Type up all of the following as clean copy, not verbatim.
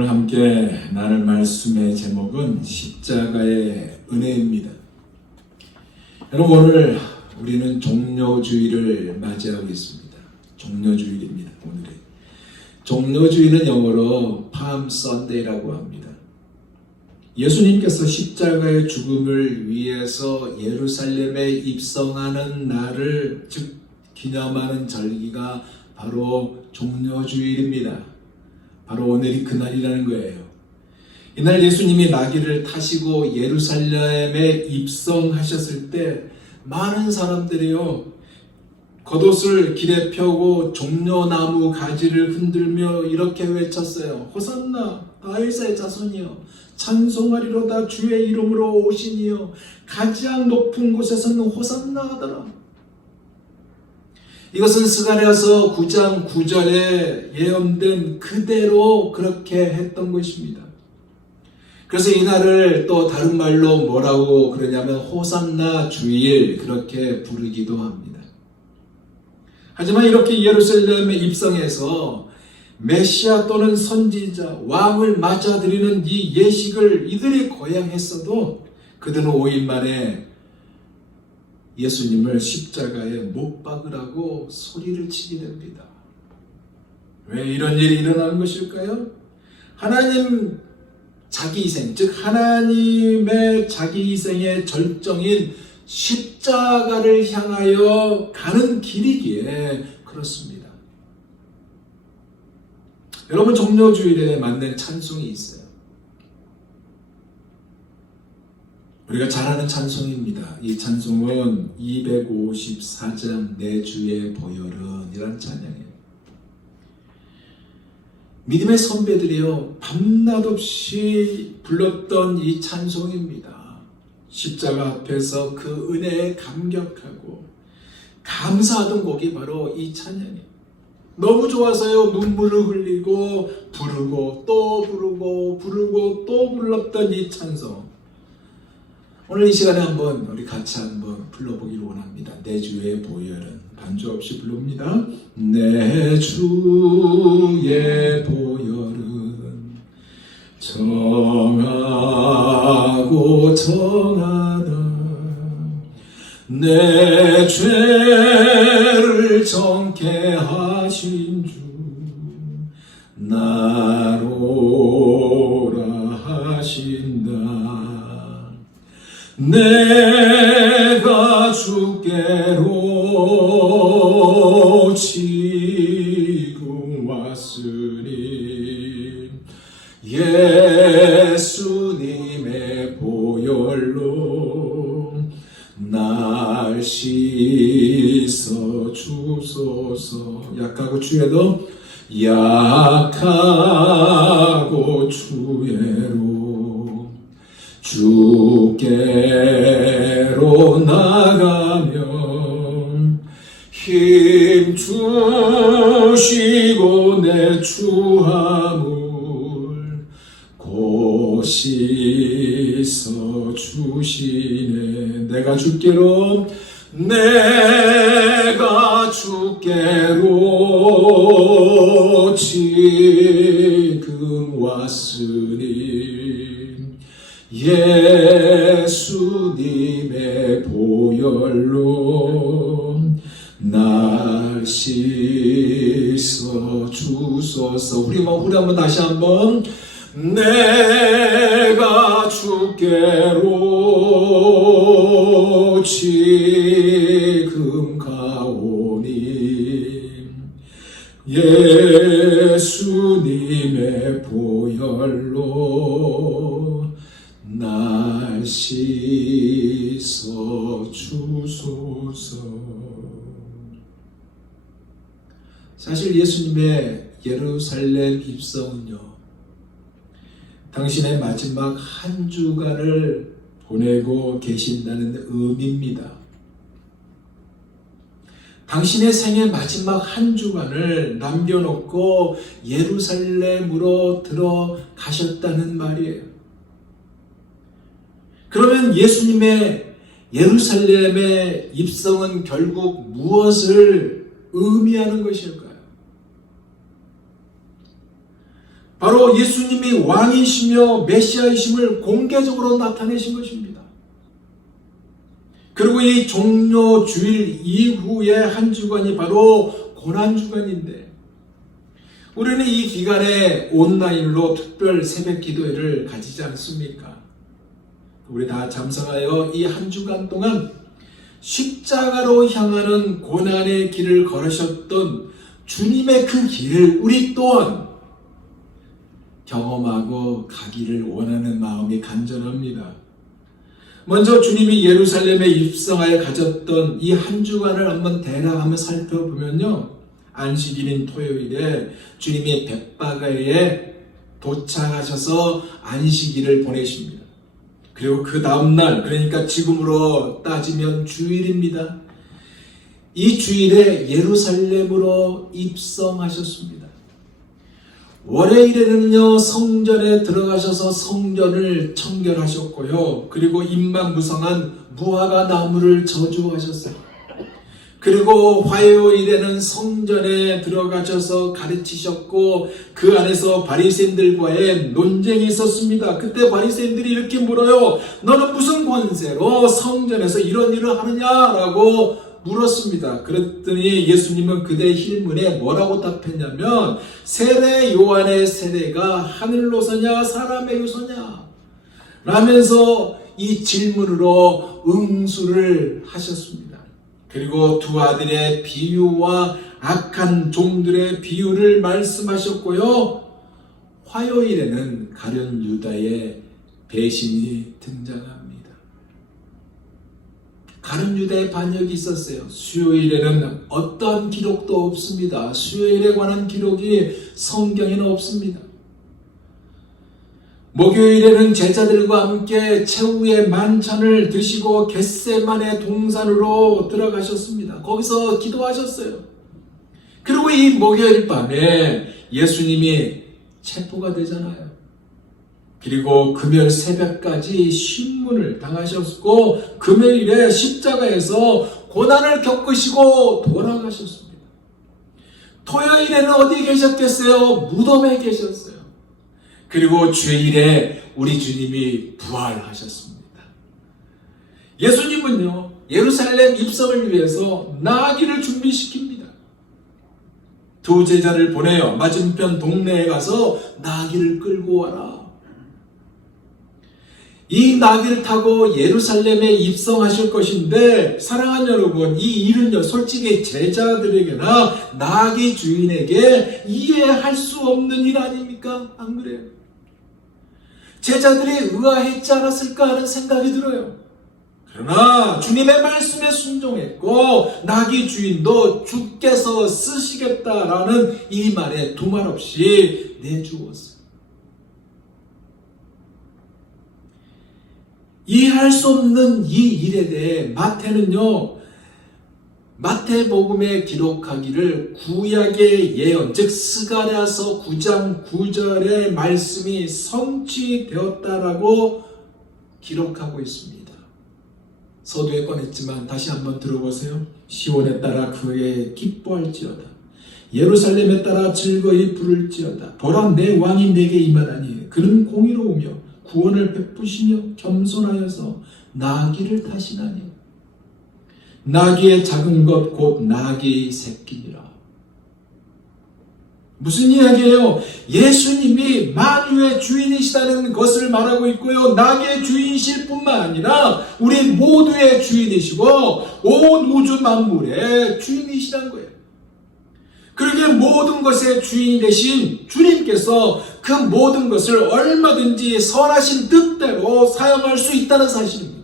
오늘 함께 나눌 말씀의 제목은 십자가의 은혜입니다. 여러분, 오늘 우리는 종료주일을 맞이하고 있습니다. 종료주일입니다. 오늘의 종료주일은 영어로 Palm Sunday라고 합니다. 예수님께서 십자가의 죽음을 위해서 예루살렘에 입성하는 날을 즉 기념하는 절기가 바로 종료주일입니다. 바로 오늘이 그날이라는 거예요. 이날 예수님이 나귀를 타시고 예루살렘에 입성하셨을 때 많은 사람들이요 겉옷을 길에 펴고 종려나무 가지를 흔들며 이렇게 외쳤어요. 호산나 다윗의 자손이여 찬송하리로다 주의 이름으로 오시니여 가장 높은 곳에서는 호산나 하더라. 이것은 스가랴서 9장 9절에 예언된 그대로 그렇게 했던 것입니다. 그래서 이날을 또 다른 말로 뭐라고 그러냐면 호산나 주일 그렇게 부르기도 합니다. 하지만 이렇게 예루살렘에 입성해서 메시아 또는 선지자, 왕을 맞아들이는 이 예식을 이들이 거양했어도 그들은 5일 만에 예수님을 십자가에 못 박으라고 소리를 치게 됩니다. 왜 이런 일이 일어나는 것일까요? 하나님 자기희생, 즉 하나님의 자기희생의 절정인 십자가를 향하여 가는 길이기에 그렇습니다. 여러분, 종료주일에 맞는 찬송이 있어요. 우리가 잘 아는 찬송입니다. 이 찬송은 254장 내 주의 보혈은 이란 찬양이에요. 믿음의 선배들이요 밤낮 없이 불렀던 이 찬송입니다. 십자가 앞에서 그 은혜에 감격하고 감사하던 곡이 바로 이 찬양이에요. 너무 좋아서요 눈물을 흘리고 부르고 또 부르고 부르고 또 불렀던 이 찬송. 오늘 이 시간에 한번 우리 같이 한번 불러보기를 원합니다. 내 주의 보혈은 반주 없이 부릅니다. 내 주의 보혈은 정하고 정하다. 내 죄를 정케 하신 주 나로라 하신다. 내가 주께로 지금 왔으니 예수님의 보혈로 날 씻어 주소서. 약하고 주에도 약하고 주에로 주께로 나가면 힘 주시고 내 추함을 곧 씻어 주시네. 내가 주께로 지금 왔으니 예수님의 보혈로 날 씻어 주소서. 우리 한번 다시 한번. 내가 주께로 지금 가오니 예수님의 보혈로 날 씻어 주소서. 사실 예수님의 예루살렘 입성은요 당신의 마지막 한 주간을 보내고 계신다는 의미입니다. 당신의 생의 마지막 한 주간을 남겨놓고 예루살렘으로 들어가셨다는 말이에요. 그러면 예수님의 예루살렘의 입성은 결국 무엇을 의미하는 것일까요? 바로 예수님이 왕이시며 메시아이심을 공개적으로 나타내신 것입니다. 그리고 이 종료 주일 이후의 한 주간이 바로 고난주간인데, 우리는 이 기간에 온라인으로 특별 새벽 기도회를 가지지 않습니까? 우리 다 참석하여 이 한 주간 동안 십자가로 향하는 고난의 길을 걸으셨던 주님의 그 길을 우리 또한 경험하고 가기를 원하는 마음이 간절합니다. 먼저 주님이 예루살렘에 입성하여 가졌던 이 한 주간을 한번 대략 한번 살펴보면요, 안식일인 토요일에 주님이 벳바가에 도착하셔서 안식일을 보내십니다. 그리고 그 다음날, 그러니까 지금으로 따지면 주일입니다. 이 주일에 예루살렘으로 입성하셨습니다. 월요일에는요, 성전에 들어가셔서 성전을 청결하셨고요, 그리고 임만무성한 무화과 나무를 저주하셨어요. 그리고 화요일에는 성전에 들어가셔서 가르치셨고, 그 안에서 바리새인들과의 논쟁이 있었습니다. 그때 바리새인들이 이렇게 물어요. 너는 무슨 권세로 성전에서 이런 일을 하느냐라고 물었습니다. 그랬더니 예수님은 그들의 힐문에 뭐라고 답했냐면, 세례 요한의 세례가 하늘로서냐 사람에게서냐 라면서 이 질문으로 응수를 하셨습니다. 그리고 두 아들의 비유와 악한 종들의 비유를 말씀하셨고요, 화요일에는 가룟 유다의 배신이 등장합니다. 가룟 유다의 반역이 있었어요. 수요일에는 어떤 기록도 없습니다. 수요일에 관한 기록이 성경에는 없습니다. 목요일에는 제자들과 함께 최후의 만찬을 드시고 겟세마네 동산으로 들어가셨습니다. 거기서 기도하셨어요. 그리고 이 목요일 밤에 예수님이 체포가 되잖아요. 그리고 금요일 새벽까지 신문을 당하셨고, 금요일에 십자가에서 고난을 겪으시고 돌아가셨습니다. 토요일에는 어디 계셨겠어요? 무덤에 계셨어요. 그리고 주일에 우리 주님이 부활하셨습니다. 예수님은요, 예루살렘 입성을 위해서 나귀를 준비시킵니다. 두 제자를 보내요. 맞은편 동네에 가서 나귀를 끌고 와라. 이 나귀를 타고 예루살렘에 입성하실 것인데, 사랑하는 여러분, 이 일은요, 솔직히 제자들에게나 나귀 주인에게 이해할 수 없는 일 아닙니까? 안 그래요? 제자들이 의아했지 않았을까 하는 생각이 들어요. 그러나 주님의 말씀에 순종했고, 나귀 주인도 주께서 쓰시겠다라는 이 말에 두말 없이 내주었어요. 이해할 수 없는 이 일에 대해 마태는요, 마태복음에 기록하기를 구약의 예언, 즉 스가랴서 9장 9절의 말씀이 성취되었다라고 기록하고 있습니다. 서두에 꺼냈지만 다시 한번 들어보세요. 시온에 따라 그에 기뻐할지어다. 예루살렘에 따라 즐거이 부를지어다. 보라, 내 왕이 내게 임하다니. 그는 공의로우며 구원을 베푸시며 겸손하여서 나귀를 타시나니. 나귀의 작은 것 곧 나귀 새끼니라. 무슨 이야기예요? 예수님이 만유의 주인이시다는 것을 말하고 있고요, 나귀의 주인이실 뿐만 아니라 우리 모두의 주인이시고 온 우주 만물의 주인이시란 거예요. 그러기에 모든 것의 주인이 되신 주님께서 그 모든 것을 얼마든지 선하신 뜻대로 사용할 수 있다는 사실입니다.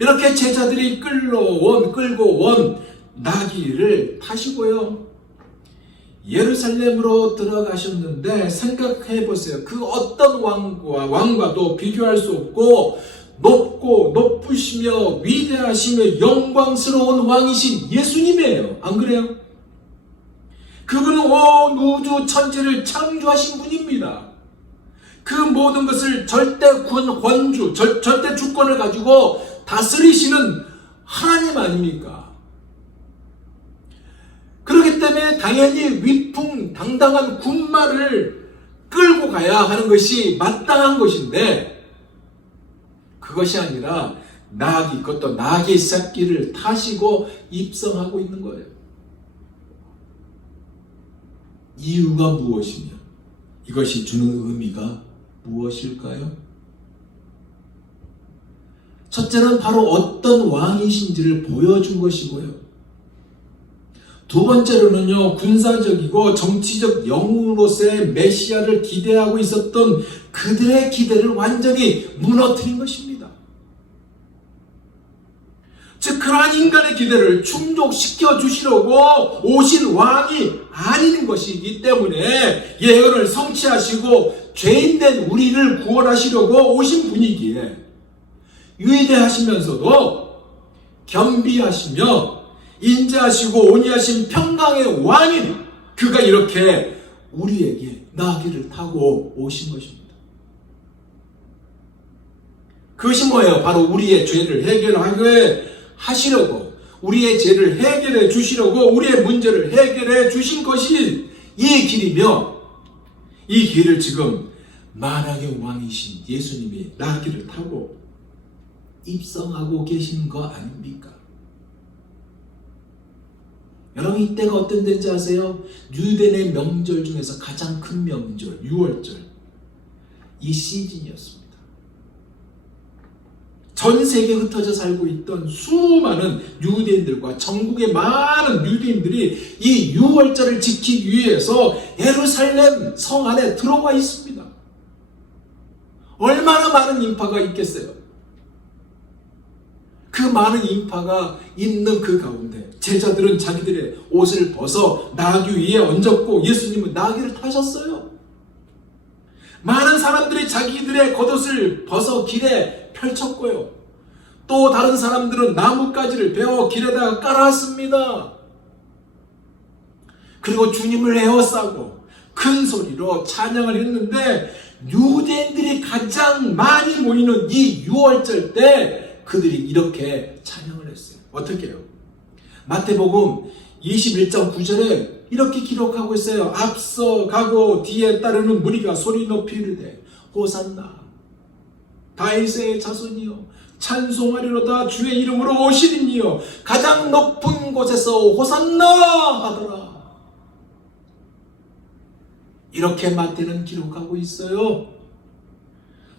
이렇게 제자들이 끌고 온 나귀를 타시고요, 예루살렘으로 들어가셨는데, 생각해 보세요. 그 어떤 왕과도 비교할 수 없고 높고 높으시며 위대하시며 영광스러운 왕이신 예수님이에요. 안 그래요? 그분은 온 우주 천지를 창조하신 분입니다. 그 모든 것을 절대 권주, 절대 주권을 가지고 다스리시는 하나님 아닙니까? 그렇기 때문에 당연히 위풍당당한 군마를 끌고 가야 하는 것이 마땅한 것인데, 그것이 아니라 나귀, 그것도 나귀 새끼를 타시고 입성하고 있는 거예요. 이유가 무엇이냐? 이것이 주는 의미가 무엇일까요? 첫째는 바로 어떤 왕이신지를 보여준 것이고요. 두 번째로는요, 군사적이고 정치적 영웅으로서의 메시아를 기대하고 있었던 그들의 기대를 완전히 무너뜨린 것입니다. 즉, 그러한 인간의 기대를 충족시켜 주시려고 오신 왕이 아닌 것이기 때문에 예언을 성취하시고 죄인된 우리를 구원하시려고 오신 분이기에 위대하시면서도 겸비하시며 인자하시고 온유하신 평강의 왕인 그가 이렇게 우리에게 나귀를 타고 오신 것입니다. 그것이 뭐예요? 바로 우리의 죄를 해결하게 하시려고, 우리의 죄를 해결해 주시려고, 우리의 문제를 해결해 주신 것이 이 길이며, 이 길을 지금 만왕의 왕이신 예수님이 나귀를 타고 입성하고 계신 거 아닙니까? 여러분, 이때가 어떤 때인지 아세요? 유대인의 명절 중에서 가장 큰 명절, 6월절, 이 시즌이었습니다. 전 세계에 흩어져 살고 있던 수많은 유대인들과 전국의 많은 유대인들이 이 6월절을 지키기 위해서 예루살렘 성 안에 들어와 있습니다. 얼마나 많은 인파가 있겠어요? 그 많은 인파가 있는 그 가운데 제자들은 자기들의 옷을 벗어 나귀 위에 얹었고 예수님은 나귀를 타셨어요. 많은 사람들이 자기들의 겉옷을 벗어 길에 펼쳤고요. 또 다른 사람들은 나뭇가지를 베어 길에다가 깔았습니다. 그리고 주님을 에워싸고 큰 소리로 찬양을 했는데, 유대인들이 가장 많이 모이는 이 6월절 때 그들이 이렇게 찬양을 했어요. 어떻게 해요? 마태복음 21장 9절에 이렇게 기록하고 있어요. 앞서 가고 뒤에 따르는 무리가 소리 높이 이르되 호산나 다윗의 자손이여 찬송하리로다 주의 이름으로 오시리니여 가장 높은 곳에서 호산나 하더라. 이렇게 마태는 기록하고 있어요.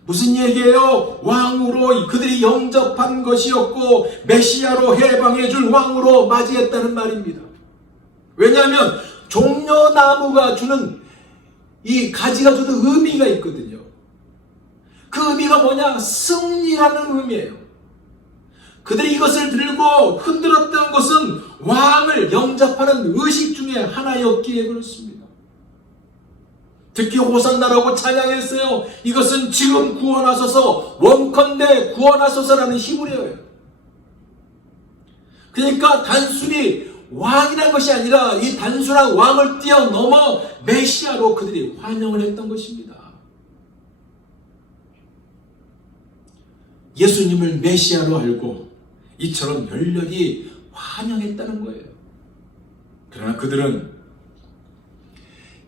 무슨 얘기예요? 왕으로 그들이 영접한 것이었고 메시아로 해방해 줄 왕으로 맞이했다는 말입니다. 왜냐하면 종려나무가 주는 이 가지가 주는 의미가 있거든요. 그 의미가 뭐냐? 승리라는 의미예요. 그들이 이것을 들고 흔들었던 것은 왕을 영접하는 의식 중에 하나였기에 그렇습니다. 특히 호산나라고 찬양했어요. 이것은 지금 구원하소서, 원컨대 구원하소서라는 히브리어예요. 그러니까 단순히 왕이라는 것이 아니라 이 단순한 왕을 뛰어넘어 메시아로 그들이 환영을 했던 것입니다. 예수님을 메시아로 알고 이처럼 열렬히 환영했다는 거예요. 그러나 그들은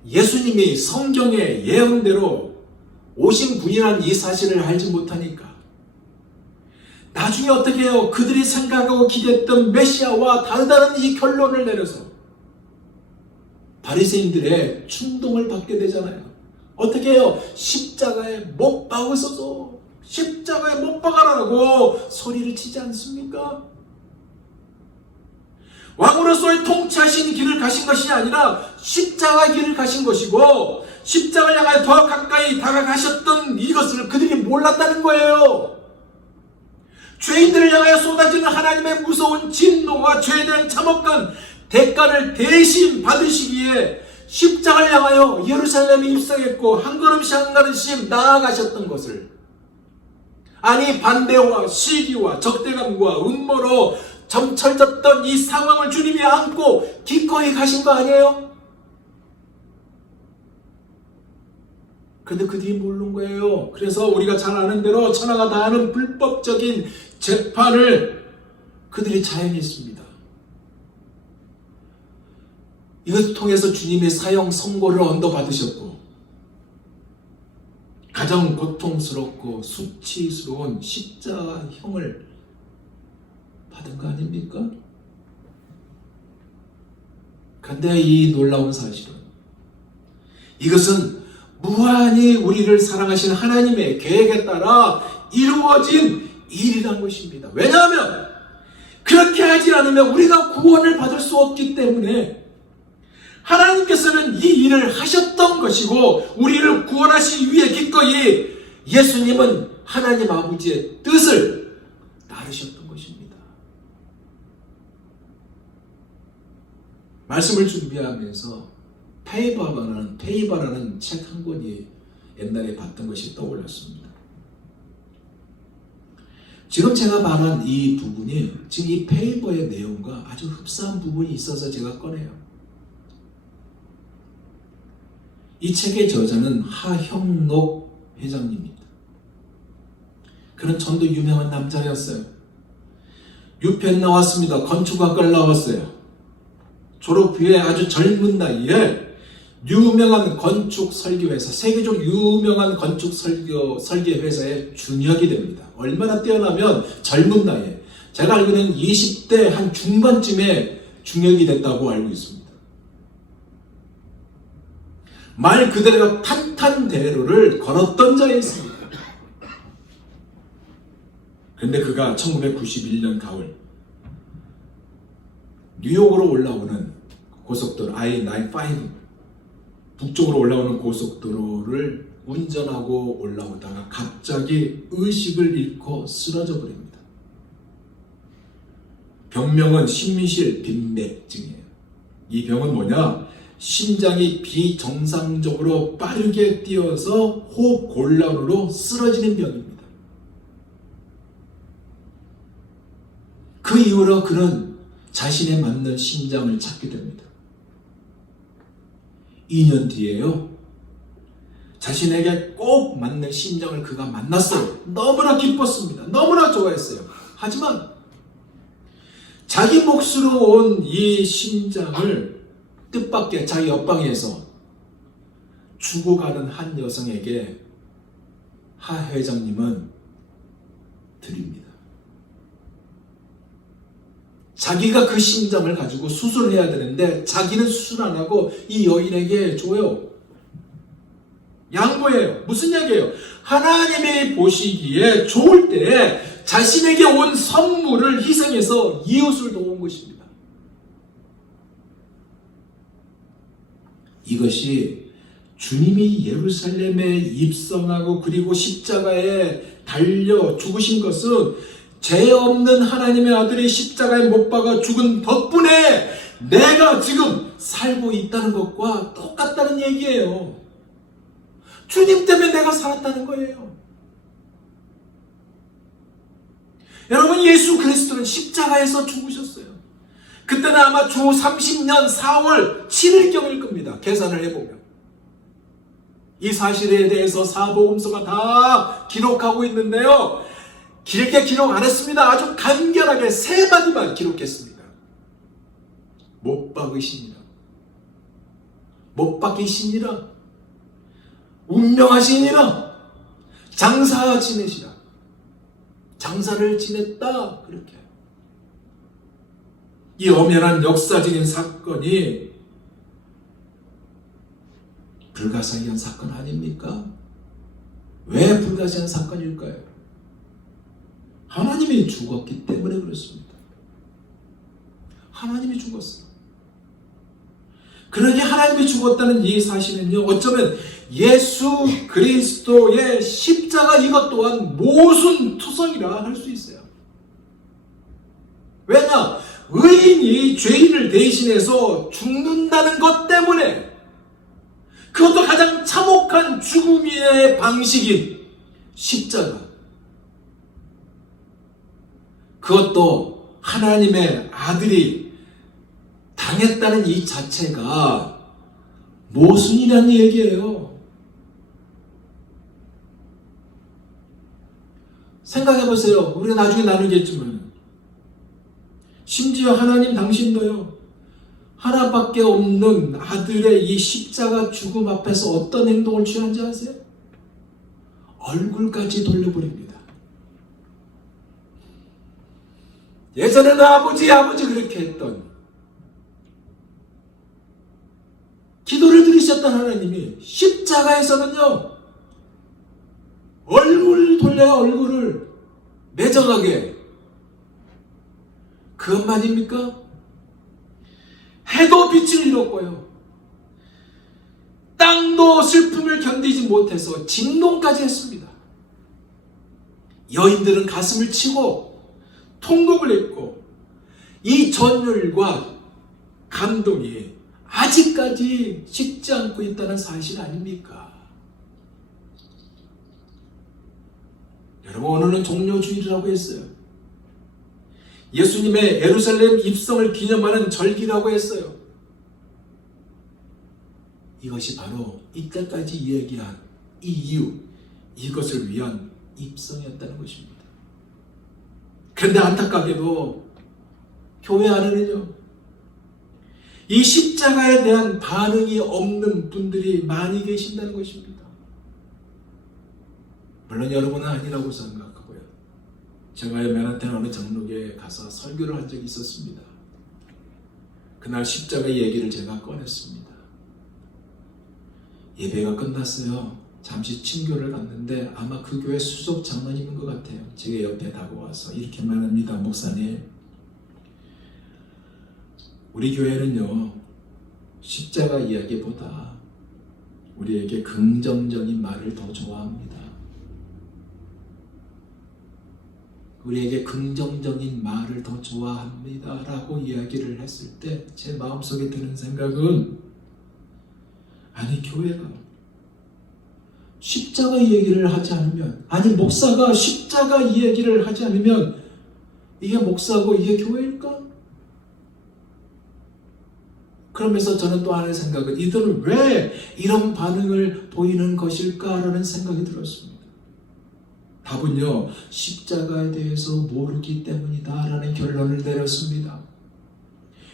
예수님이 성경의 예언대로 오신 분이라는 이 사실을 알지 못하니까 나중에 어떻게 해요? 그들이 생각하고 기대했던 메시아와 다르다는 이 결론을 내려서 바리새인들의 충동을 받게 되잖아요. 어떻게 해요? 십자가에 못 박으소서, 십자가에 못 박아라고 소리를 치지 않습니까? 왕으로서의 통치하신 길을 가신 것이 아니라 십자가의 길을 가신 것이고, 십자가를 향하여 더 가까이 다가가셨던 이것을 그들이 몰랐다는 거예요. 죄인들을 향하여 쏟아지는 하나님의 무서운 진노와 죄에 대한 참혹한 대가를 대신 받으시기에 십자가를 향하여 예루살렘에 입성했고 한 걸음씩 한 걸음씩 나아가셨던 것을, 아니 반대와 시기와 적대감과 음모로 점철졌던 이 상황을 주님이 안고 기꺼이 가신 거 아니에요? 그런데 그들이 모르는 거예요. 그래서 우리가 잘 아는 대로 천하가 다 아는 불법적인 재판을 그들이 자행했습니다. 이것을 통해서 주님의 사형 선고를 언도받으셨고 가장 고통스럽고 수치스러운 십자가형을 받은 거 아닙니까? 그런데 이 놀라운 사실은 이것은 무한히 우리를 사랑하시는 하나님의 계획에 따라 이루어진 일이란 것입니다. 왜냐하면 그렇게 하지 않으면 우리가 구원을 받을 수 없기 때문에 하나님께서는 이 일을 하셨던 것이고 우리를 구원하시기 위해 기꺼이 예수님은 하나님 아버지의 뜻을 따르셨던 것입니다. 말씀을 준비하면서 페이바라는 책 한 권이 옛날에 봤던 것이 떠올랐습니다. 지금 제가 말한 이 부분이 지금 이 페이버의 내용과 아주 흡사한 부분이 있어서 제가 꺼내요. 이 책의 저자는 하형록 회장님입니다. 그는 전도 유명한 남자였어요. 유펜 나왔습니다. 건축학과를 나왔어요. 졸업 후에 아주 젊은 나이에 유명한 건축 설계회사, 세계적 유명한 건축 설계회사의 중역이 됩니다. 얼마나 뛰어나면 젊은 나이에, 제가 알기로는 20대 한 중반쯤에 중역이 됐다고 알고 있습니다. 말 그대로 탄탄대로를 걸었던 자였습니다. 그런데 그가 1991년 가을 뉴욕으로 올라오는 고속도로 I-95 북쪽으로 올라오는 고속도로를 운전하고 올라오다가 갑자기 의식을 잃고 쓰러져 버립니다. 병명은 심실 빈맥증이에요. 이 병은 뭐냐? 심장이 비정상적으로 빠르게 뛰어서 호흡 곤란으로 쓰러지는 병입니다. 그 이후로 그는 자신에 맞는 심장을 찾게 됩니다. 2년 뒤에요. 자신에게 꼭 맞는 심장을 그가 만났어요. 너무나 기뻤습니다. 너무나 좋아했어요. 하지만 자기 몫으로 온 이 심장을 뜻밖의 자기 옆방에서 죽어가는 한 여성에게 하 회장님은 드립니다. 자기가 그 심장을 가지고 수술을 해야 되는데 자기는 수술 안 하고 이 여인에게 줘요. 양보해요. 무슨 얘기예요? 하나님이 보시기에 좋을 때에 자신에게 온 선물을 희생해서 이웃을 도운 것입니다. 이것이 주님이 예루살렘에 입성하고 그리고 십자가에 달려 죽으신 것은 죄 없는 하나님의 아들이 십자가에 못 박아 죽은 덕분에 내가 지금 살고 있다는 것과 똑같다는 얘기예요. 주님 때문에 내가 살았다는 거예요. 여러분, 예수 그리스도는 십자가에서 죽으셨어요. 그때는 아마 주 30년 4월 7일경일 겁니다. 계산을 해보면. 이 사실에 대해서 사복음서가 다 기록하고 있는데요. 길게 기록 안 했습니다. 아주 간결하게 3마디만 기록했습니다. 못 박으시니라, 못 박히시니라, 운명하시니라, 장사 지내시라. 장사를 지냈다. 그렇게. 이 엄연한 역사적인 사건이 불가사의한 사건 아닙니까? 왜 불가사의한 사건일까요? 하나님이 죽었기 때문에 그렇습니다. 하나님이 죽었어요. 그러니 하나님이 죽었다는 이 사실은요, 어쩌면 예수 그리스도의 십자가 이것 또한 모순투성이라 할 수 있어요. 왜냐? 의인이 죄인을 대신해서 죽는다는 것 때문에, 그것도 가장 참혹한 죽음의 방식인 십자가, 그것도 하나님의 아들이 당했다는 이 자체가 모순이라는 얘기예요. 생각해보세요. 우리가 나중에 나누겠지만 심지어 하나님 당신도요, 하나밖에 없는 아들의 이 십자가 죽음 앞에서 어떤 행동을 취한지 아세요? 얼굴까지 돌려버립니다. 예전에는 아버지 그렇게 했던, 기도를 들으셨던 하나님이 십자가에서는요, 얼굴을 돌려야 얼굴을 매정하게. 그것만입니까? 해도 빛을 잃었고요, 땅도 슬픔을 견디지 못해서 진동까지 했습니다. 여인들은 가슴을 치고 통곡을 했고, 이 전율과 감동이 아직까지 식지 않고 있다는 사실 아닙니까? 여러분, 오늘은 종료주일이라고 했어요. 예수님의 예루살렘 입성을 기념하는 절기라고 했어요. 이것이 바로 이때까지 이야기한 이 이유, 이것을 위한 입성이었다는 것입니다. 그런데 안타깝게도 교회 안에는요, 이 십자가에 대한 반응이 없는 분들이 많이 계신다는 것입니다. 물론 여러분은 아니라고 생각하고요. 제가 맨하탄 어느 장로교에 가서 설교를 한 적이 있었습니다. 그날 십자가 얘기를 제가 꺼냈습니다. 예배가 끝났어요. 잠시 친교를 갔는데 아마 그 교회 수석 장로님인 것 같아요. 제 옆에 다가와서 이렇게 말합니다. 목사님, 우리 교회는요, 십자가 이야기보다 우리에게 긍정적인 말을 더 좋아합니다. 우리에게 긍정적인 말을 더 좋아합니다 라고 이야기를 했을 때 제 마음속에 드는 생각은, 아니, 교회가 십자가 얘기를 하지 않으면, 아니 목사가 십자가 얘기를 하지 않으면 이게 목사고 이게 교회일까? 그러면서 저는 또 하나의 생각은, 이들은 왜 이런 반응을 보이는 것일까라는 생각이 들었습니다. 답은요, 십자가에 대해서 모르기 때문이다 라는 결론을 내렸습니다.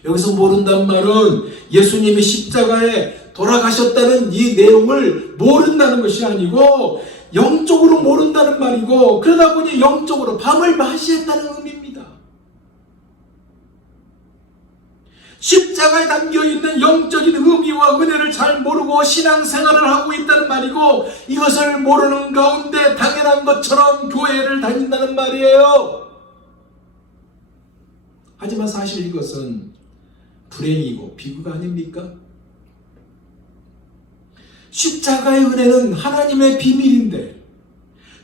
여기서 모른단 말은 예수님이 십자가에 돌아가셨다는 이 내용을 모른다는 것이 아니고 영적으로 모른다는 말이고, 그러다 보니 영적으로 밤을 맞이했다는 의미입니다. 십자가에 담겨있는 영적인 의미와 은혜를 잘 모르고 신앙생활을 하고 있다는 말이고, 이것을 모르는 가운데 당연한 것처럼 교회를 다닌다는 말이에요. 하지만 사실 이것은 불행이고 비극 아닙니까? 십자가의 은혜는 하나님의 비밀인데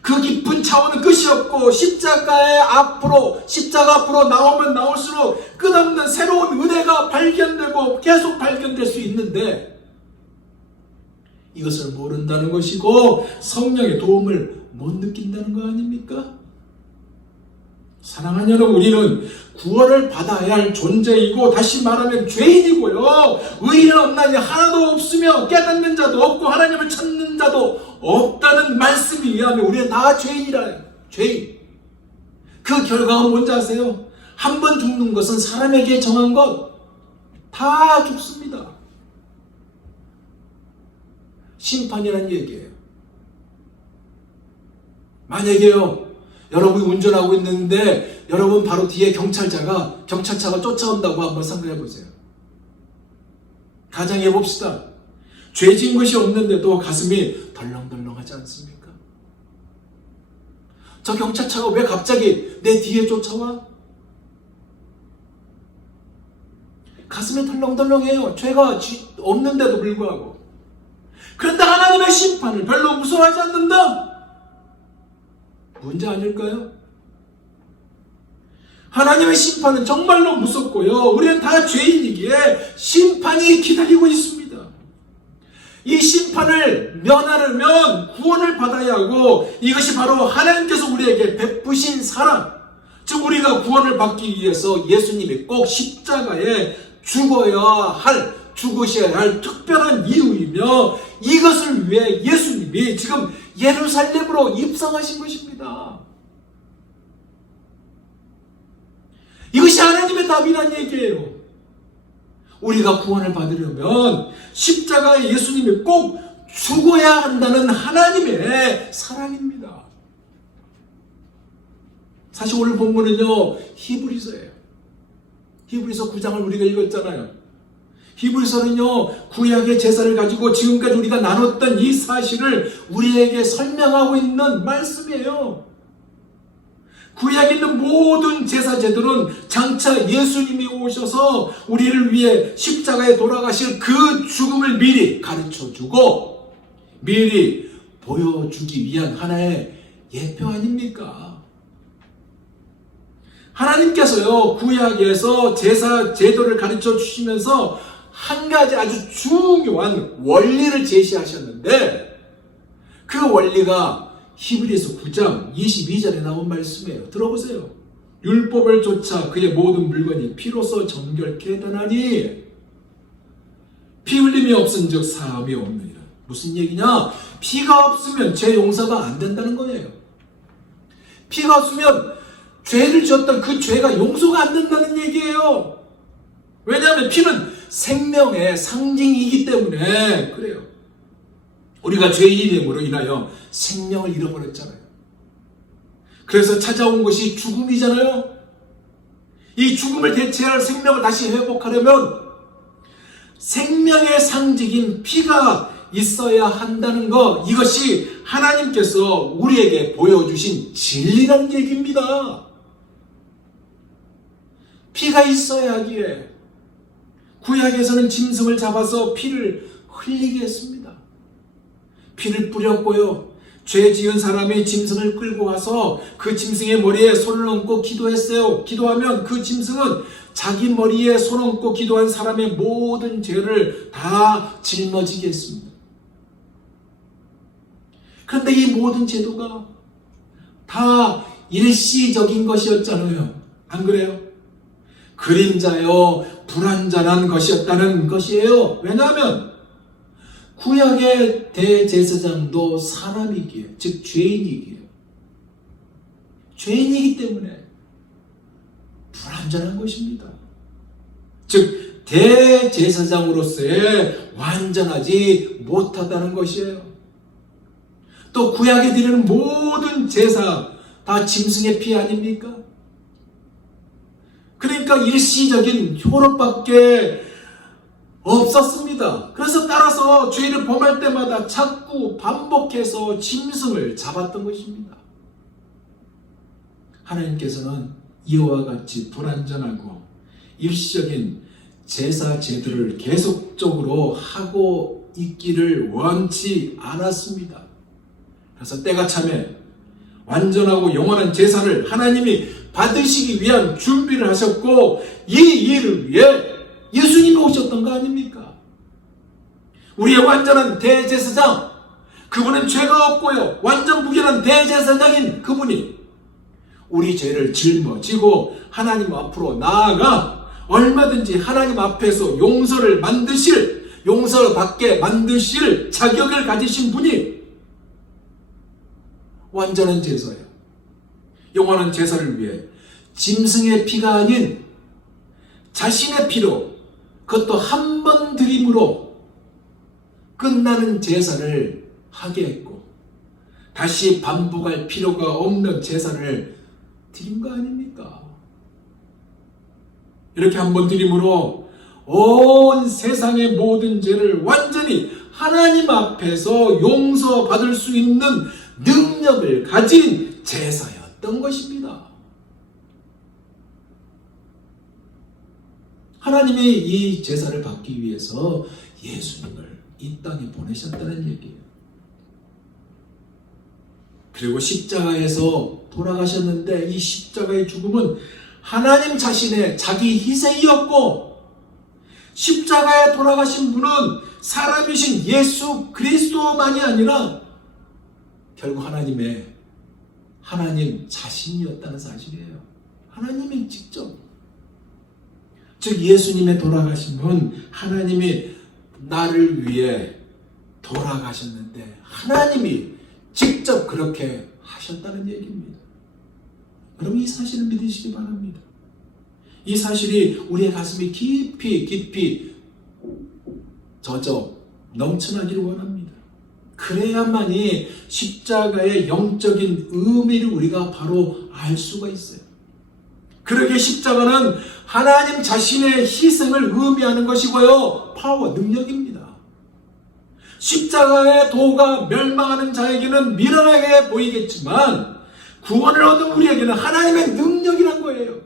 그 깊은 차원은 끝이 없고, 십자가 앞으로 나오면 나올수록 끝없는 새로운 은혜가 발견되고 계속 발견될 수 있는데, 이것을 모른다는 것이고 성령의 도움을 못 느낀다는 거 아닙니까? 사랑하는 여러분, 우리는 구원을 받아야 할 존재이고, 다시 말하면 죄인이고요, 의인은 없나니 하나도 없으며 깨닫는 자도 없고 하나님을 찾는 자도 없다는 말씀에 의하면 우리는 다 죄인이라요. 죄인. 그 결과가 뭔지 아세요? 한 번 죽는 것은 사람에게 정한 것, 다 죽습니다. 심판이라는 얘기예요. 만약에요, 여러분이 운전하고 있는데 여러분 바로 뒤에 경찰차가 쫓아온다고 한번 생각해 보세요. 가정해 봅시다. 죄 지은 것이 없는데도 가슴이 덜렁덜렁하지 않습니까? 저 경찰차가 왜 갑자기 내 뒤에 쫓아와? 가슴이 덜렁덜렁해요. 죄가 없는데도 불구하고. 그런데 하나님의 심판을 별로 무서워하지 않는다? 문제 아닐까요? 하나님의 심판은 정말로 무섭고요, 우리는 다 죄인이기에 심판이 기다리고 있습니다. 이 심판을 면하려면 구원을 받아야 하고, 이것이 바로 하나님께서 우리에게 베푸신 사랑, 즉 우리가 구원을 받기 위해서 예수님이 꼭 십자가에 죽으셔야 할 특별한 이유이며, 이것을 위해 예수님이 지금 예루살렘으로 입성하신 것입니다. 이것이 하나님의 답이란 얘기예요. 우리가 구원을 받으려면 십자가에 예수님이 꼭 죽어야 한다는 하나님의 사랑입니다. 사실 오늘 본문은요, 히브리서예요. 히브리서 9장을 우리가 읽었잖아요. 히브리서는요, 구약의 제사를 가지고 지금까지 우리가 나눴던 이 사실을 우리에게 설명하고 있는 말씀이에요. 구약에 있는 모든 제사 제도는 장차 예수님이 오셔서 우리를 위해 십자가에 돌아가실 그 죽음을 미리 가르쳐주고 미리 보여주기 위한 하나의 예표 아닙니까? 하나님께서요, 구약에서 제사 제도를 가르쳐 주시면서 한 가지 아주 중요한 원리를 제시하셨는데 그 원리가 히브리서 9장 22절에 나온 말씀이에요. 들어보세요. 율법을 쫓아 그의 모든 물건이 피로써 정결케 되나니 피 흘림이 없은즉 사함이 없느니라. 무슨 얘기냐? 피가 없으면 죄 용서가 안 된다는 거예요. 피가 없으면 죄를 지었던 그 죄가 용서가 안 된다는 얘기예요. 왜냐하면 피는 생명의 상징이기 때문에 그래요. 우리가 죄의 이름으로 인하여 생명을 잃어버렸잖아요. 그래서 찾아온 것이 죽음이잖아요. 이 죽음을 대체할 생명을 다시 회복하려면 생명의 상징인 피가 있어야 한다는 것, 이것이 하나님께서 우리에게 보여주신 진리라는 얘기입니다. 피가 있어야 하기에 구약에서는 짐승을 잡아서 피를 흘리게 했습니다. 피를 뿌렸고요. 죄 지은 사람이 짐승을 끌고 가서 그 짐승의 머리에 손을 얹고 기도했어요. 기도하면 그 짐승은 자기 머리에 손 얹고 기도한 사람의 모든 죄를 다 짊어지게 했습니다. 그런데 이 모든 제도가 다 일시적인 것이었잖아요. 안 그래요? 그림자요, 불완전한 것이었다는 것이에요. 왜냐하면 구약의 대제사장도 사람이기에, 즉 죄인이기에, 죄인이기 때문에 불완전한 것입니다. 즉 대제사장으로서의 완전하지 못하다는 것이에요. 또 구약에 드리는 모든 제사 다 짐승의 피 아닙니까? 그러니까 일시적인 효력밖에 없었습니다. 그래서 따라서 죄를 범할 때마다 자꾸 반복해서 짐승을 잡았던 것입니다. 하나님께서는 이와 같이 불완전하고 일시적인 제사 제도를 계속적으로 하고 있기를 원치 않았습니다. 그래서 때가 차면 완전하고 영원한 제사를 하나님이 받으시기 위한 준비를 하셨고 이 일을 위해 예수님이 오셨던 거 아닙니까? 우리의 완전한 대제사장, 그분은 죄가 없고요, 완전 무결한 대제사장인 그분이 우리 죄를 짊어지고 하나님 앞으로 나아가 얼마든지 하나님 앞에서 용서를 받게 만드실 자격을 가지신 분이 완전한 제사예요. 영원한 제사를 위해 짐승의 피가 아닌 자신의 피로, 그것도 한 번 드림으로 끝나는 제사를 하게 했고 다시 반복할 필요가 없는 제사를 드린 거 아닙니까? 이렇게 한 번 드림으로 온 세상의 모든 죄를 완전히 하나님 앞에서 용서받을 수 있는 능력을 가진 제사였던 것입니다. 하나님이 이 제사를 받기 위해서 예수님을 이 땅에 보내셨다는 얘기예요. 그리고 십자가에서 돌아가셨는데 이 십자가의 죽음은 하나님 자신의 자기 희생이었고 십자가에 돌아가신 분은 사람이신 예수 그리스도만이 아니라 결국 하나님 자신이었다는 사실이에요. 하나님이 직접, 즉 예수님의 돌아가심은 하나님이 나를 위해 돌아가셨는데 하나님이 직접 그렇게 하셨다는 얘기입니다. 여러분 이 사실을 믿으시기 바랍니다. 이 사실이 우리의 가슴이 깊이 젖어 넘쳐나기를 원합니다. 그래야만이 십자가의 영적인 의미를 우리가 바로 알 수가 있어요. 그러기에 십자가는 하나님 자신의 희생을 의미하는 것이고요. 파워, 능력입니다. 십자가의 도가 멸망하는 자에게는 미련하게 보이겠지만 구원을 얻은 우리에게는 하나님의 능력이란 거예요.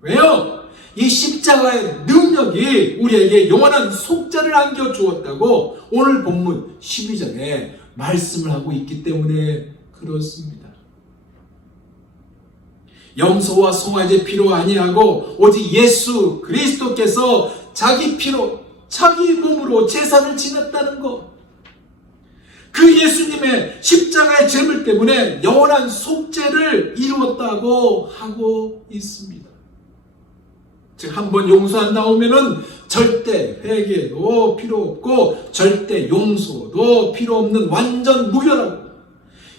왜요? 이 십자가의 능력이 우리에게 영원한 속죄를 안겨주었다고 오늘 본문 12절에 말씀을 하고 있기 때문에 그렇습니다. 염소와 송아지 피로 아니하고 오직 예수 그리스도께서 자기 피로 자기 몸으로 제사를 지냈다는 것, 그 예수님의 십자가의 제물 때문에 영원한 속죄를 이루었다고 하고 있습니다. 즉 한 번 용서한다 오면은 절대 회개도 필요 없고 절대 용서도 필요 없는 완전 무결하고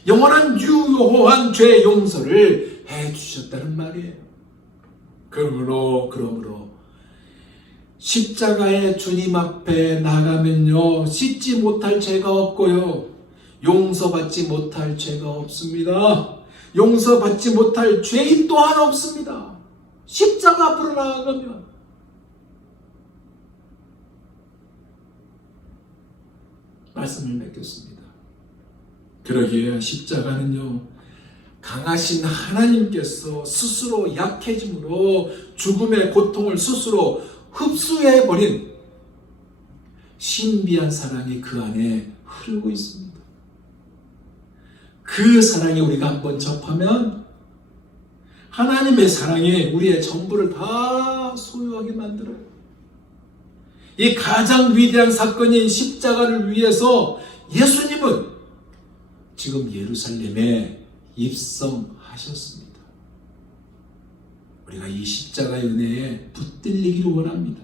영원한 유효한 죄 용서를 해주셨다는 말이에요. 그러므로 십자가의 주님 앞에 나가면요, 씻지 못할 죄가 없고요, 용서받지 못할 죄가 없습니다. 용서받지 못할 죄인 또한 없습니다. 십자가 앞으로 나아가면. 말씀을 맺겠습니다. 그러기에 십자가는요, 강하신 하나님께서 스스로 약해짐으로 죽음의 고통을 스스로 흡수해버린 신비한 사랑이 그 안에 흐르고 있습니다. 그 사랑이 우리가 한번 접하면 하나님의 사랑이 우리의 전부를 다 소유하게 만들어요. 이 가장 위대한 사건인 십자가를 위해서 예수님은 지금 예루살렘에 입성하셨습니다. 우리가 이 십자가의 은혜에 붙들리기를 원합니다.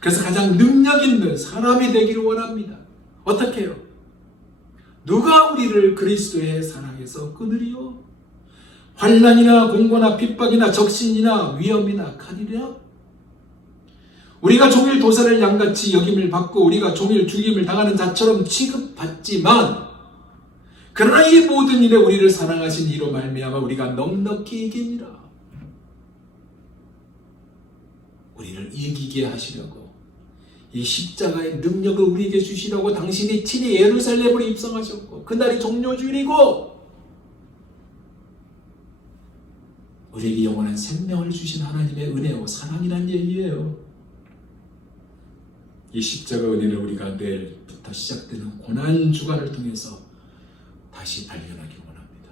그래서 가장 능력 있는 사람이 되기를 원합니다. 어떻게 해요? 누가 우리를 그리스도의 사랑에서 끊으리요? 환난이나 공고나 핍박이나 적신이나 위험이나 칼이랴? 우리가 종일 도살을 양같이 여김을 받고 우리가 종일 죽임을 당하는 자처럼 취급받지만, 그러나 이 모든 일에 우리를 사랑하신 이로 말미암아 우리가 넉넉히 이기니라. 우리를 이기게 하시려고 이 십자가의 능력을 우리에게 주시려고 당신이 친히 예루살렘으로 입성하셨고, 그날이 종료주일이고 우리에게 영원한 생명을 주신 하나님의 은혜와 사랑이란 얘기예요. 이 십자가 은혜를 우리가 내일부터 시작되는 고난주간을 통해서 다시 발견하기 원합니다.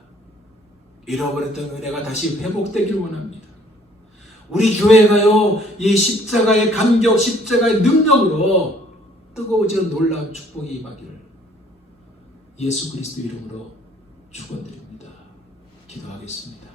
잃어버렸던 은혜가 다시 회복되기를 원합니다. 우리 교회가요, 이 십자가의 감격, 십자가의 능력으로 뜨거워지는 놀라운 축복이 임하기를 예수 그리스도 이름으로 축원드립니다. 기도하겠습니다.